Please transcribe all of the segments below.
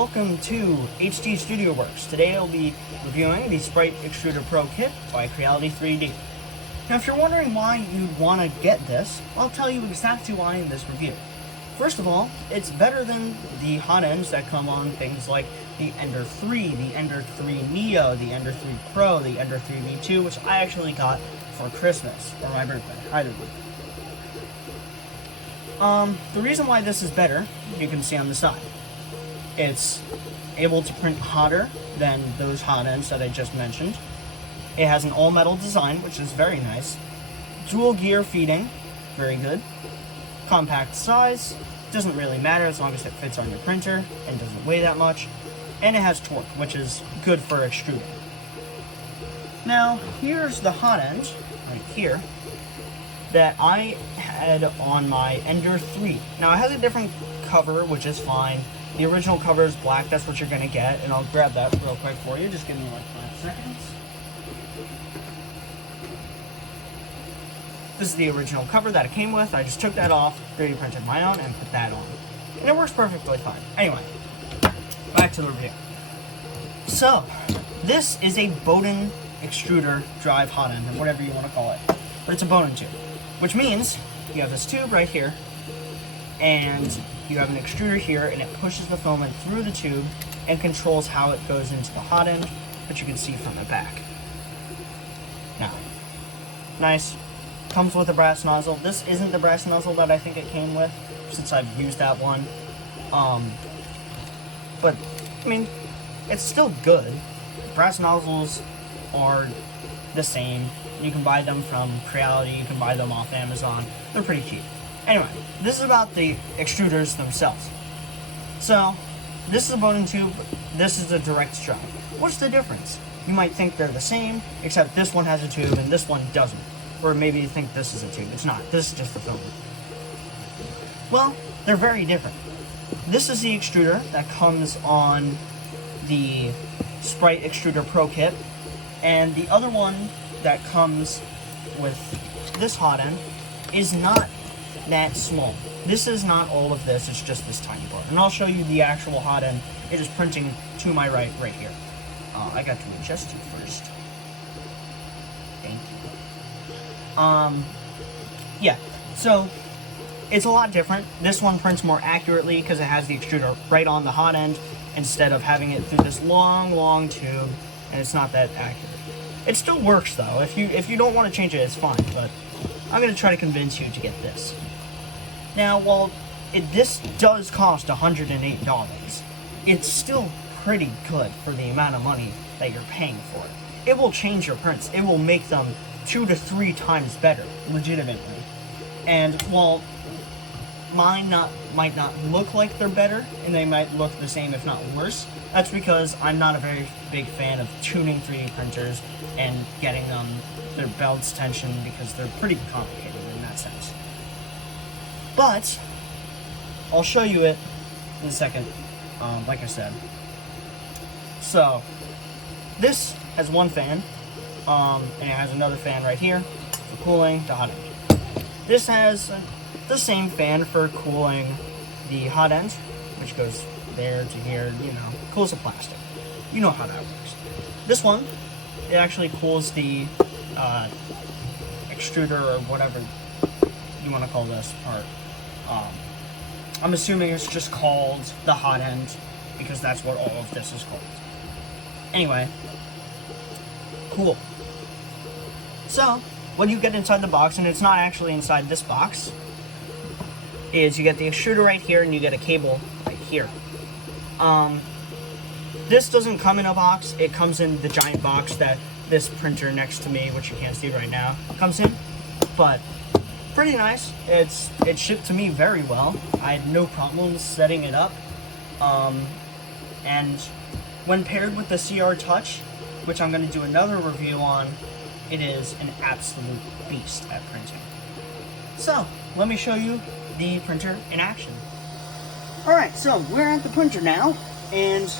welcome to HD Studio Works. Today I'll be reviewing the Sprite Extruder Pro Kit by Creality 3D. Now if you're wondering why you'd want to get this, I'll tell you exactly why in this review. First of all, it's better than the hot ends that come on things like the Ender 3, the Ender 3 Neo, the Ender 3 Pro, the Ender 3 V2, which I actually got for Christmas, or my birthday, either one. The reason why this is better, you can see on the side. It's able to print hotter than those hot ends that I just mentioned. It has an all-metal design, which is very nice. Dual gear feeding, very good. Compact size, doesn't really matter as long as it fits on your printer and doesn't weigh that much. And it has torque, which is good for extruding. Now, here's the hot end, right here, that I had on my Ender 3. Now, it has a different cover, which is fine. The original cover is black, that's what you're going to get, and I'll grab that real quick for you. Just give me like 5 seconds. This is the original cover that it came with. I just took that off, 3D printed my own, and put that on. And it works perfectly fine. Anyway, back to the review. So, this is a Bowden extruder drive hot end, or whatever you want to call it. But it's a Bowden tube, which means you have this tube right here, and you have an extruder here, and it pushes the filament through the tube and controls how it goes into the hot end, which you can see from the back. Now, nice. Comes with a brass nozzle. This isn't the brass nozzle that I think it came with, since I've used that one. But, I mean, it's still good. Brass nozzles are the same. You can buy them from Creality, you can buy them off Amazon. They're pretty cheap. Anyway, this is about the extruders themselves. So, this is a Bowden tube, this is a direct drive. What's the difference? You might think they're the same, except this one has a tube and this one doesn't. Or maybe you think this is a tube. It's not. This is just the filament. Well, they're very different. This is the extruder that comes on the Sprite Extruder Pro Kit, and the other one that comes with this hot end is not that small. This is not all of this, it's just this tiny part. And I'll show you the actual hot end. It is printing to my right here. I got to adjust it first. Thank you. Yeah, so it's a lot different. This one prints more accurately because it has the extruder right on the hot end instead of having it through this long tube, and it's not that accurate. It still works though. If you don't want to change it, it's fine, but I'm going to try to convince you to get this. Now, while this does cost $108, it's still pretty good for the amount of money that you're paying for it. It will change your prints. It will make them 2 to 3 times better, legitimately. And while mine might not look like they're better, and they might look the same if not worse, that's because I'm not a very big fan of tuning 3D printers and getting them their belts tensioned, because they're pretty complicated in that sense. But I'll show you it in a second, like I said. So this has one fan, and it has another fan right here for cooling the hot end. This has the same fan for cooling the hot end, which goes there to here, you know, cools the plastic. You know how that works. This one, it actually cools the extruder, or whatever you want to call this part. I'm assuming it's just called the hot end, because that's what all of this is called. Anyway, cool. So, what you get inside the box, and it's not actually inside this box, is you get the extruder right here, and you get a cable right here. This doesn't come in a box. It comes in the giant box that this printer next to me, which you can't see right now, comes in. But pretty nice. It shipped to me very well. I had no problems setting it up. And when paired with the CR Touch, which I'm going to do another review on, it is an absolute beast at printing. So, let me show you the printer in action. Alright, so we're at the printer now, and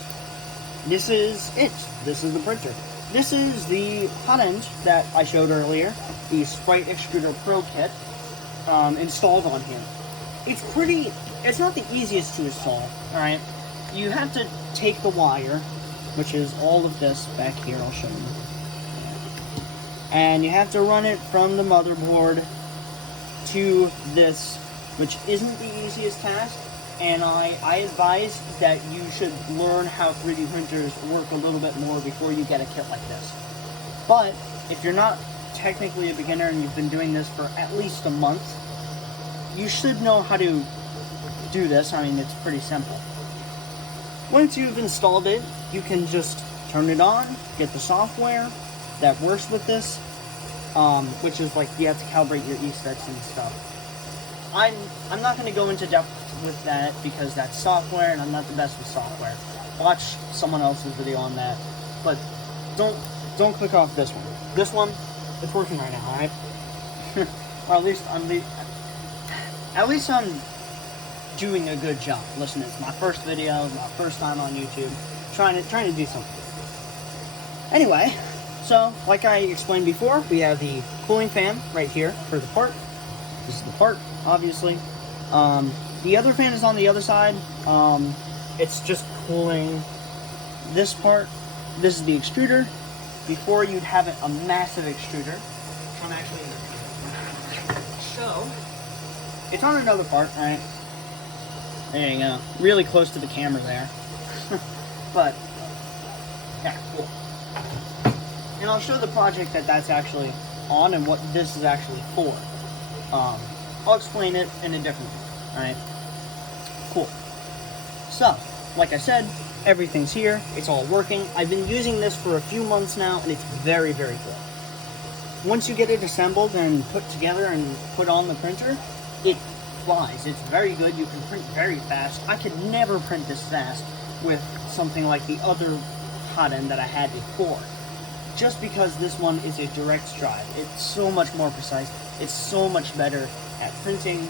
this is it. This is the printer. This is the hot end that I showed earlier, the Sprite Extruder Pro Kit, installed on here. It's not the easiest to install, alright? you have to take the wire, which is all of this back here, I'll show you. And you have to run it from the motherboard to this, which isn't the easiest task. And I advise that you should learn how 3D printers work a little bit more before you get a kit like this. But if you're not technically a beginner and you've been doing this for at least a month, you should know how to do this. I mean, it's pretty simple. Once you've installed it, you can just turn it on, get the software that works with this, which is like you have to calibrate your e-specs and stuff. I'm not going to go into depth with that because that's software and I'm not the best with software. Watch someone else's video on that, but don't click off this one. This one, it's working right now, alright? Or at least I'm doing a good job. Listen, it's my first video, my first time on YouTube, trying to do something. Anyway, so like I explained before, we have the cooling fan right here for the part. This is the part, obviously. The other fan is on the other side. It's just cooling this part. This is the extruder. Before you'd have a massive extruder, which I'm actually going to show. It's on another part, right? There you go. Really close to the camera there. But, yeah, cool. And I'll show the project that's actually on and what this is actually for. I'll explain it in a different way, alright? Cool. So, like I said, everything's here. It's all working. I've been using this for a few months now, and it's very, very good. Once you get it assembled and put together and put on the printer, it flies. It's very good. You can print very fast. I could never print this fast with something like the other Hotend that I had before. Just because this one is a direct drive. It's so much more precise. It's so much better at printing.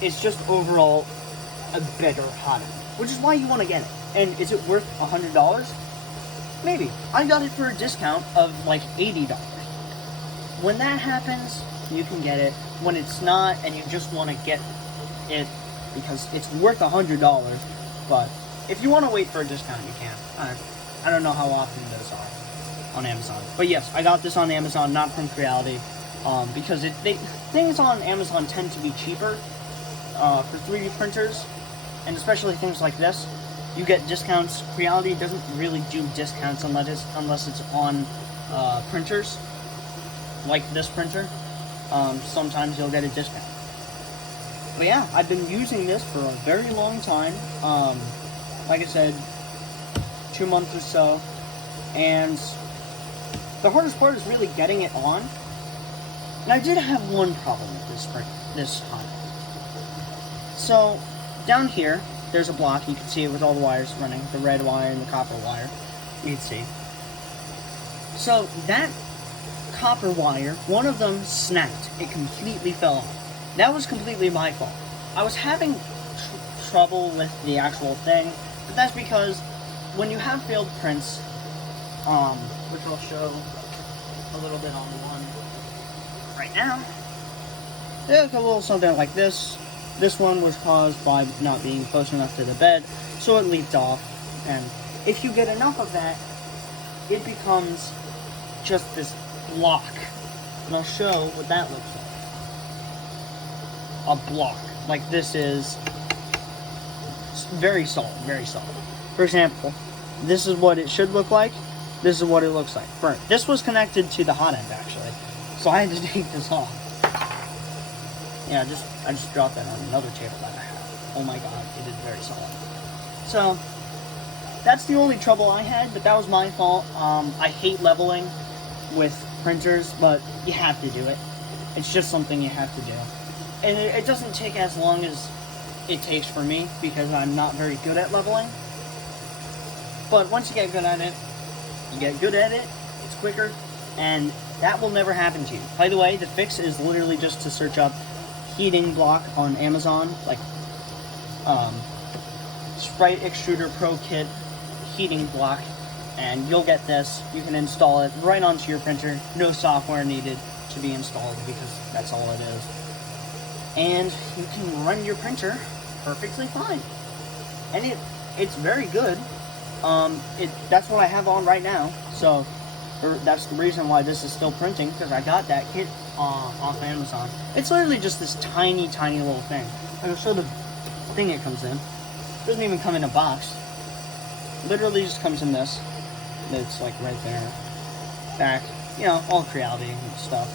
It's just overall a better Hotend, which is why you want to get it. And is it worth $100? Maybe. I got it for a discount of like $80. When that happens, you can get it. When it's not, and you just want to get it because it's worth $100, but if you want to wait for a discount, you can. I don't know how often those are on Amazon. But yes, I got this on Amazon, not from Creality, because things on Amazon tend to be cheaper for 3D printers, and especially things like this. You get discounts. Creality doesn't really do discounts unless it's on printers, like this printer. Sometimes you'll get a discount. But yeah, I've been using this for a very long time. Like I said, 2 months or so. And the hardest part is really getting it on. And I did have one problem with this time. So, down here, there's a block. You can see it with all the wires running, the red wire and the copper wire. You can see. So, that copper wire, one of them snapped. It completely fell off. That was completely my fault. I was having trouble with the actual thing, but that's because when you have failed prints, which I'll show a little bit on the one right now, there's a little something like this. This one was caused by not being close enough to the bed, so it leaked off, and if you get enough of that, it becomes just this block, and I'll show what that looks like. A block. Like this is very solid, very solid. For example, this is what it should look like. This is what it looks like. Burnt. This was connected to the Hotend actually, so I had to take this off. Yeah, I just dropped that on another table that I have. Oh my god, it is very solid. So that's the only trouble I had, but that was my fault. I hate leveling with printers, but you have to do it. It's just something you have to do. And it doesn't take as long as it takes for me, because I'm not very good at leveling. But once you get good at it, it's quicker, and that will never happen to you. By the way, the fix is literally just to search up heating block on Amazon, like Sprite Extruder Pro Kit heating block, and you'll get this. You can install it right onto your printer. No software needed to be installed, because that's all it is. And you can run your printer perfectly fine. And it's very good. That's what I have on right now, so that's the reason why this is still printing, because I got that kit off Amazon. It's literally just this tiny, tiny little thing. I'll show the thing it comes in. It doesn't even come in a box. Literally just comes in this. It's like right there. Back, you know, all Creality and stuff.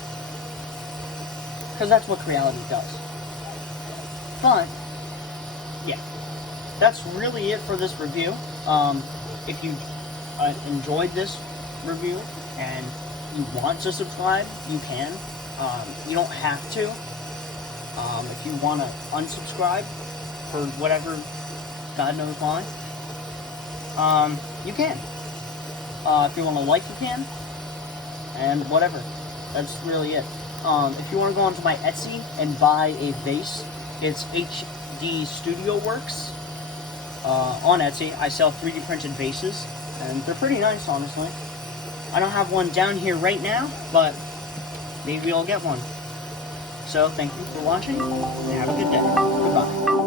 Because that's what Creality does. But, yeah. That's really it for this review. If you enjoyed this review and you want to subscribe, you can. You don't have to. If you want to unsubscribe for whatever, God knows why, you can. If you want to like, you can. And whatever. That's really it. If you want to go onto my Etsy and buy a vase, it's HD Studio Works. On Etsy, I sell 3D printed vases, and they're pretty nice, honestly. I don't have one down here right now, but maybe I'll get one. So, thank you for watching, and have a good day. Goodbye.